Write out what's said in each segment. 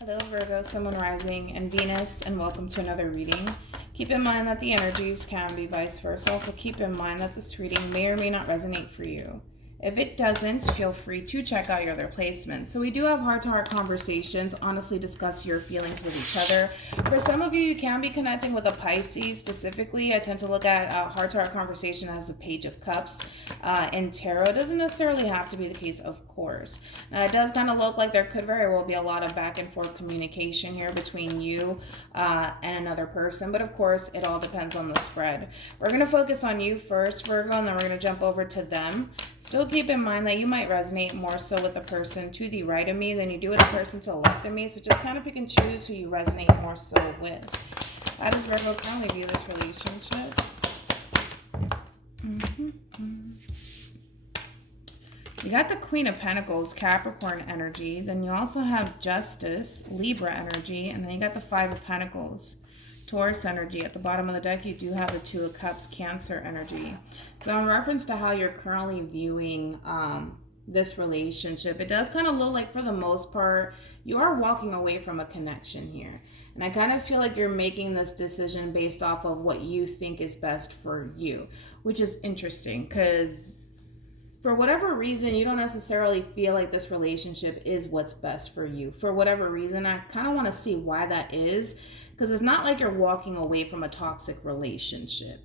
Hello Virgo, Sun, Moon, Rising, and Venus, and welcome to another reading. Keep in mind that the energies can be vice versa. Also keep in mind that this reading may or may not resonate for you. If it doesn't, feel free to check out your other placements. So we do have heart-to-heart conversations, honestly discuss your feelings with each other. For some of you, you can be connecting with a Pisces specifically. I tend to look at heart-to-heart conversation as a Page of Cups in tarot. It doesn't necessarily have to be the case, of course. Now, it does kind of look like there could very well be a lot of back and forth communication here between you and another person. But of course, it all depends on the spread. We're going to focus on you first, Virgo, and then we're going to jump over to them. Still keep in mind that you might resonate more so with the person to the right of me than you do with the person to the left of me. So just kind of pick and choose who you resonate more so with. How does Virgo currently view this relationship? You got the Queen of Pentacles, Capricorn energy. Then you also have Justice, Libra energy. And then you got the Five of Pentacles, Taurus energy. At the bottom of the deck, you do have the Two of Cups, Cancer energy. So in reference to how you're currently viewing this relationship, it does kind of look like for the most part, you are walking away from a connection here. And I kind of feel like you're making this decision based off of what you think is best for you, which is interesting because for whatever reason, you don't necessarily feel like this relationship is what's best for you. For whatever reason, I kind of want to see why that is, because it's not like you're walking away from a toxic relationship.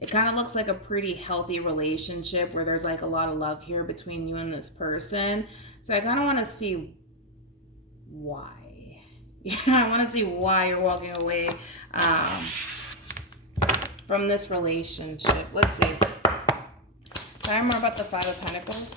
It kind of looks like a pretty healthy relationship where there's like a lot of love here between you and this person. So I kind of want to see why. Yeah, I want to see why you're walking away from this relationship. Let's see. Tell me more about the Five of Pentacles.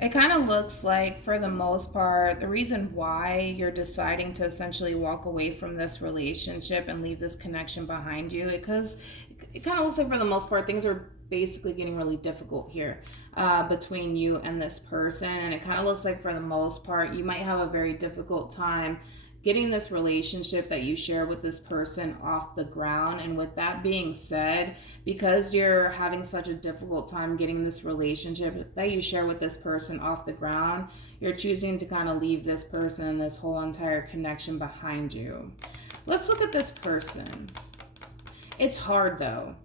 It kind of looks like, for the most part, the reason why you're deciding to essentially walk away from this relationship and leave this connection behind you, because it kind of looks like, for the most part, things are basically getting really difficult here between you and this person. And it kind of looks like, for the most part, you might have a very difficult time getting this relationship that you share with this person off the ground. And with that being said, because you're having such a difficult time getting this relationship that you share with this person off the ground, you're choosing to kind of leave this person and this whole entire connection behind you. Let's look at this person. It's hard though.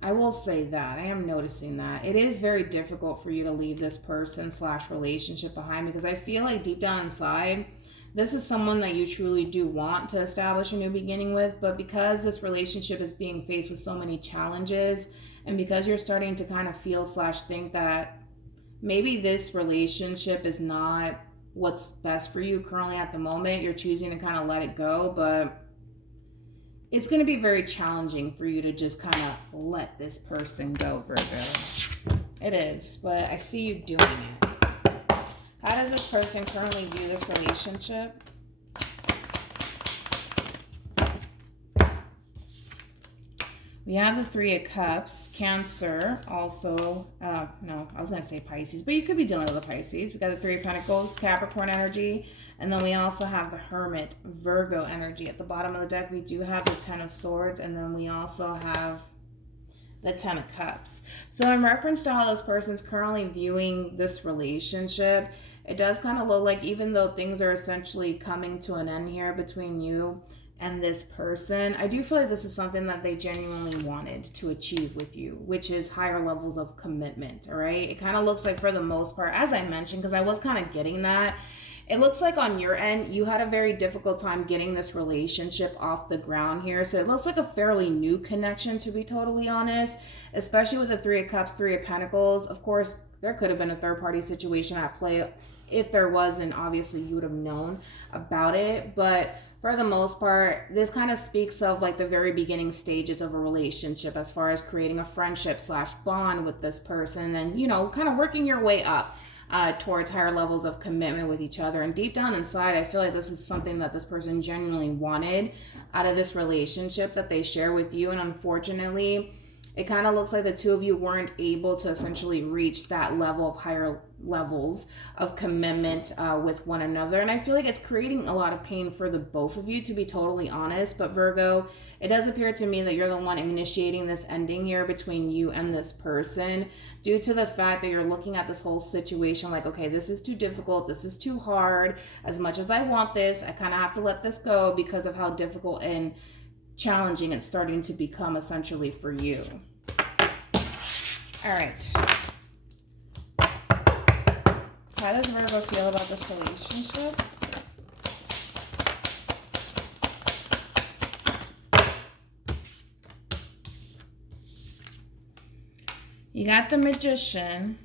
I will say that. I am noticing that. It is very difficult for you to leave this person / relationship behind, because I feel like deep down inside, this is someone that you truly do want to establish a new beginning with, but because this relationship is being faced with so many challenges, and because you're starting to kind of feel / think that maybe this relationship is not what's best for you currently at the moment, you're choosing to kind of let it go. But it's going to be very challenging for you to just kind of let this person go, Virgo. It is, but I see you doing it. How does this person currently view this relationship? We have the Three of Cups, Cancer, also, no, I was going to say Pisces, but you could be dealing with a Pisces. We got the Three of Pentacles, Capricorn energy, and then we also have the Hermit, Virgo energy. At the bottom of the deck, we do have the Ten of Swords, and then we also have the Ten of Cups. So in reference to how this person's currently viewing this relationship, it does kind of look like, even though things are essentially coming to an end here between you and this person, I do feel like this is something that they genuinely wanted to achieve with you, which is higher levels of commitment, all right? It kind of looks like, for the most part, as I mentioned, because I was kind of getting that, it looks like on your end, you had a very difficult time getting this relationship off the ground here. So it looks like a fairly new connection, to be totally honest, especially with the Three of Cups, Three of Pentacles. Of course, there could have been a third-party situation at play. If there wasn't, obviously you would have known about it. But for the most part, this kind of speaks of like the very beginning stages of a relationship, as far as creating a friendship / bond with this person, and, you know, kind of working your way up towards higher levels of commitment with each other. And deep down inside, I feel like this is something that this person genuinely wanted out of this relationship that they share with you. And unfortunately, it kind of looks like the two of you weren't able to essentially reach that level of higher levels of commitment with one another. And I feel like it's creating a lot of pain for the both of you, to be totally honest. But Virgo, it does appear to me that you're the one initiating this ending here between you and this person, due to the fact that you're looking at this whole situation like, okay, this is too difficult, this is too hard. As much as I want this, I kind of have to let this go because of how difficult and challenging it's starting to become essentially for you. All right. How does Virgo feel about this relationship? You got the Magician.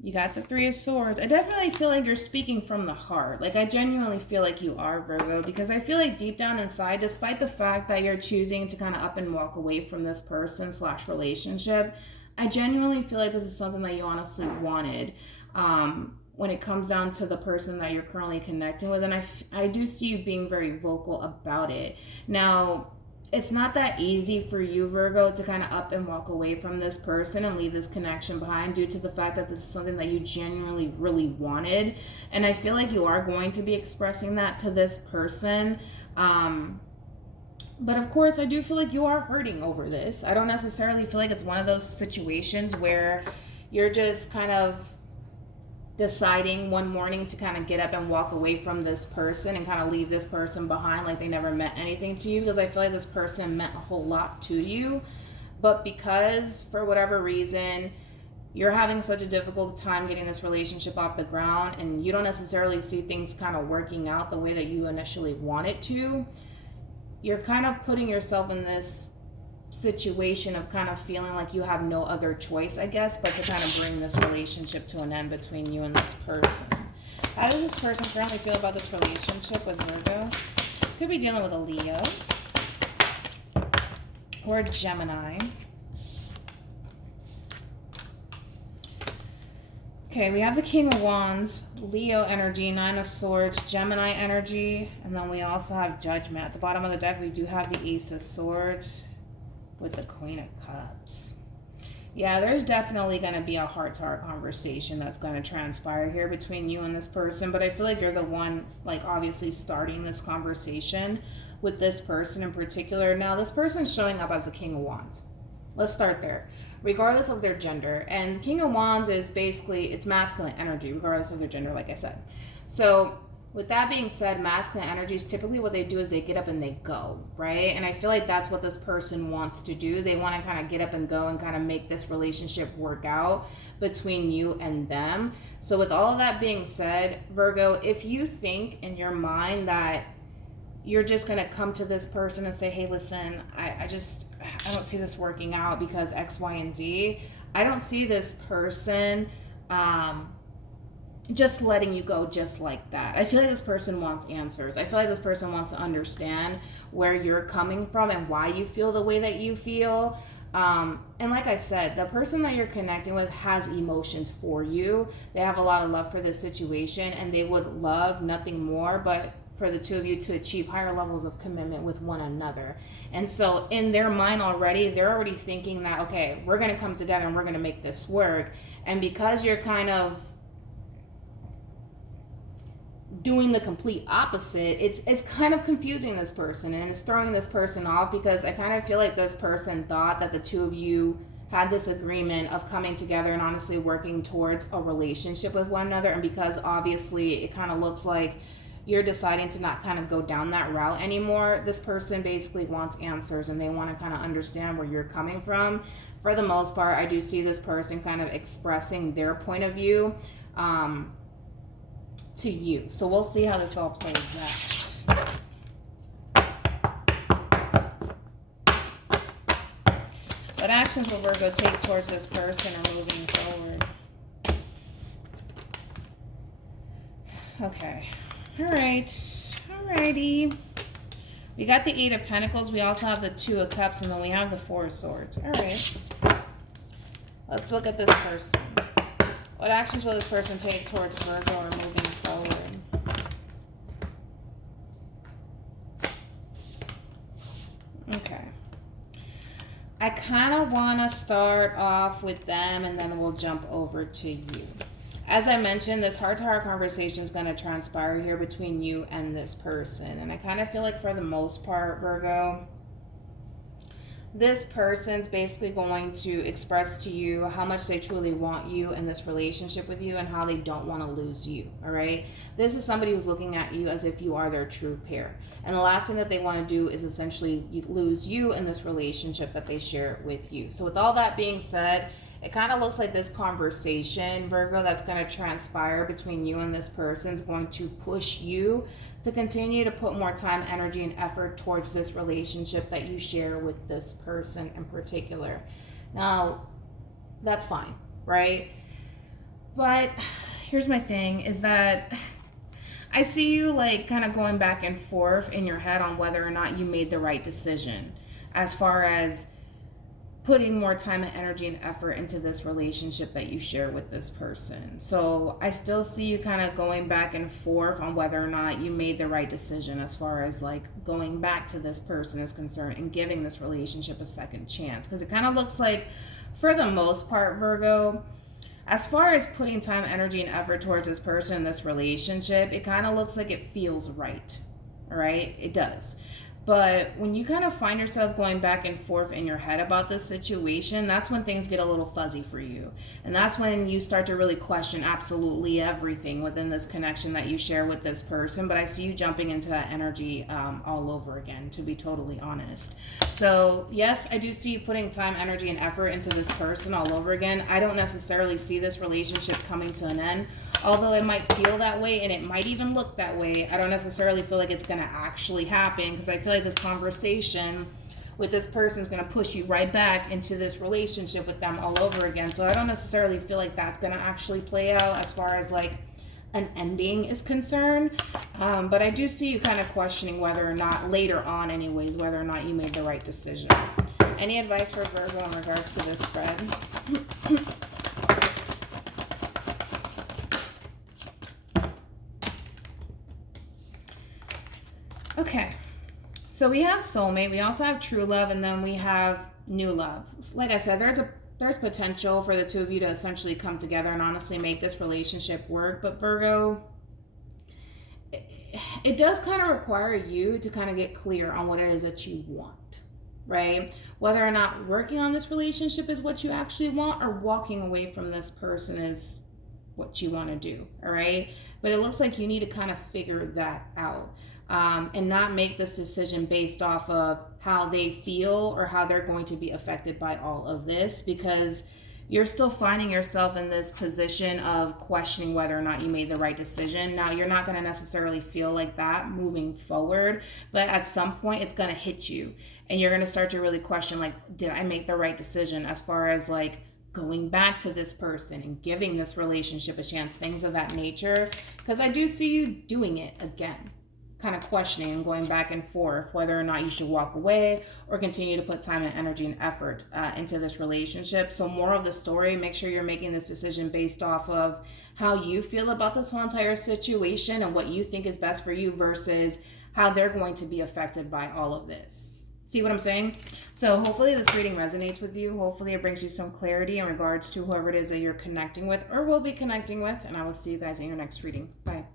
You got the Three of Swords. I definitely feel like you're speaking from the heart. Like, I genuinely feel like you are, Virgo, because I feel like deep down inside, despite the fact that you're choosing to kind of up and walk away from this person / relationship, I genuinely feel like this is something that you honestly wanted. When it comes down to the person that you're currently connecting with. And I do see you being very vocal about it. Now, it's not that easy for you, Virgo, to kind of up and walk away from this person and leave this connection behind, due to the fact that this is something that you genuinely really wanted. And I feel like you are going to be expressing that to this person. But of course, I do feel like you are hurting over this. I don't necessarily feel like it's one of those situations where you're just kind of deciding one morning to kind of get up and walk away from this person and kind of leave this person behind like they never meant anything to you, because I feel like this person meant a whole lot to you. But because for whatever reason you're having such a difficult time getting this relationship off the ground, and you don't necessarily see things kind of working out the way that you initially want it to, you're kind of putting yourself in this situation of kind of feeling like you have no other choice, I guess, but to kind of bring this relationship to an end between you and this person. How does this person currently feel about this relationship with Virgo? Could be dealing with a Leo or a Gemini. Okay, we have the King of Wands, Leo energy, Nine of Swords, Gemini energy, and then we also have Judgment. At the bottom of the deck, we do have the Ace of Swords with the Queen of Cups. Yeah, there's definitely going to be a heart-to-heart conversation that's going to transpire here between you and this person, but I feel like you're the one, like, obviously starting this conversation with this person in particular. Now, this person's showing up as a King of Wands. Let's start there. Regardless of their gender. And King of Wands is basically, it's masculine energy, regardless of their gender, like I said. So, with that being said, masculine energies, typically what they do is they get up and they go, right? And I feel like that's what this person wants to do. They want to kind of get up and go and kind of make this relationship work out between you and them. So with all of that being said, Virgo, if you think in your mind that you're just going to come to this person and say, hey, listen, I don't see this working out because X, Y, and Z. I don't see this person just letting you go just like that. I feel like this person wants answers. I feel like this person wants to understand where you're coming from and why you feel the way that you feel. And like I said, the person that you're connecting with has emotions for you. They have a lot of love for this situation, and they would love nothing more but for the two of you to achieve higher levels of commitment with one another. And so in their mind already, they're already thinking that, okay, we're going to come together and we're going to make this work. And because you're kind of doing the complete opposite, it's kind of confusing this person, and it's throwing this person off, because I kind of feel like this person thought that the two of you had this agreement of coming together and honestly working towards a relationship with one another. And because obviously it kind of looks like you're deciding to not kind of go down that route anymore, this person basically wants answers, and they want to kind of understand where you're coming from. For the most part, I do see this person kind of expressing their point of view to you. So we'll see how this all plays out. What actions will Virgo take towards this person or moving forward? Okay. Alrighty. We got the Eight of Pentacles. We also have the Two of Cups, and then we have the Four of Swords. Alright. Let's look at this person. What actions will this person take towards Virgo or moving forward? Okay. I kind of want to start off with them and then we'll jump over to you. As I mentioned, this heart-to-heart conversation is going to transpire here between you and this person. And I kind of feel like for the most part, Virgo, this person's basically going to express to you how much they truly want you in this relationship with you and how they don't want to lose you, all right? This is somebody who's looking at you as if you are their true pair. And the last thing that they want to do is essentially lose you in this relationship that they share with you. So with all that being said, it kind of looks like this conversation, Virgo, that's going to transpire between you and this person is going to push you to continue to put more time, energy, and effort towards this relationship that you share with this person in particular. Now, that's fine, right? But here's my thing, is that I see you like kind of going back and forth in your head on whether or not you made the right decision as far as putting more time and energy and effort into this relationship that you share with this person. So I still see you kind of going back and forth on whether or not you made the right decision as far as like going back to this person is concerned and giving this relationship a second chance. Because it kind of looks like, for the most part, Virgo, as far as putting time, energy, and effort towards this person in this relationship, it kind of looks like it feels right. All right? It does. But when you kind of find yourself going back and forth in your head about this situation, that's when things get a little fuzzy for you. And that's when you start to really question absolutely everything within this connection that you share with this person. But I see you jumping into that energy all over again, to be totally honest. So yes, I do see you putting time, energy, and effort into this person all over again. I don't necessarily see this relationship coming to an end, although it might feel that way and it might even look that way. I don't necessarily feel like it's going to actually happen, because I feel like this conversation with this person is going to push you right back into this relationship with them all over again. So I don't necessarily feel like that's going to actually play out as far as like an ending is concerned. But I do see you kind of questioning whether or not, later on anyways, whether or not you made the right decision. Any advice for Virgo in regards to this spread? Okay. So we have soulmate, we also have true love, and then we have new love. Like I said, there's potential for the two of you to essentially come together and honestly make this relationship work. But Virgo, it does kind of require you to kind of get clear on what it is that you want, right? Whether or not working on this relationship is what you actually want, or walking away from this person is what you want to do, all right? But it looks like you need to kind of figure that out. And not make this decision based off of how they feel or how they're going to be affected by all of this, because you're still finding yourself in this position of questioning whether or not you made the right decision. Now, you're not going to necessarily feel like that moving forward, but at some point it's going to hit you and you're going to start to really question, like, did I make the right decision as far as like going back to this person and giving this relationship a chance, things of that nature. Because I do see you doing it again, kind of questioning and going back and forth whether or not you should walk away or continue to put time and energy and effort into this relationship. So more of the story, make sure you're making this decision based off of how you feel about this whole entire situation and what you think is best for you versus how they're going to be affected by all of this. See what I'm saying? So hopefully this reading resonates with you. Hopefully it brings you some clarity in regards to whoever it is that you're connecting with or will be connecting with. And I will see you guys in your next reading. Bye.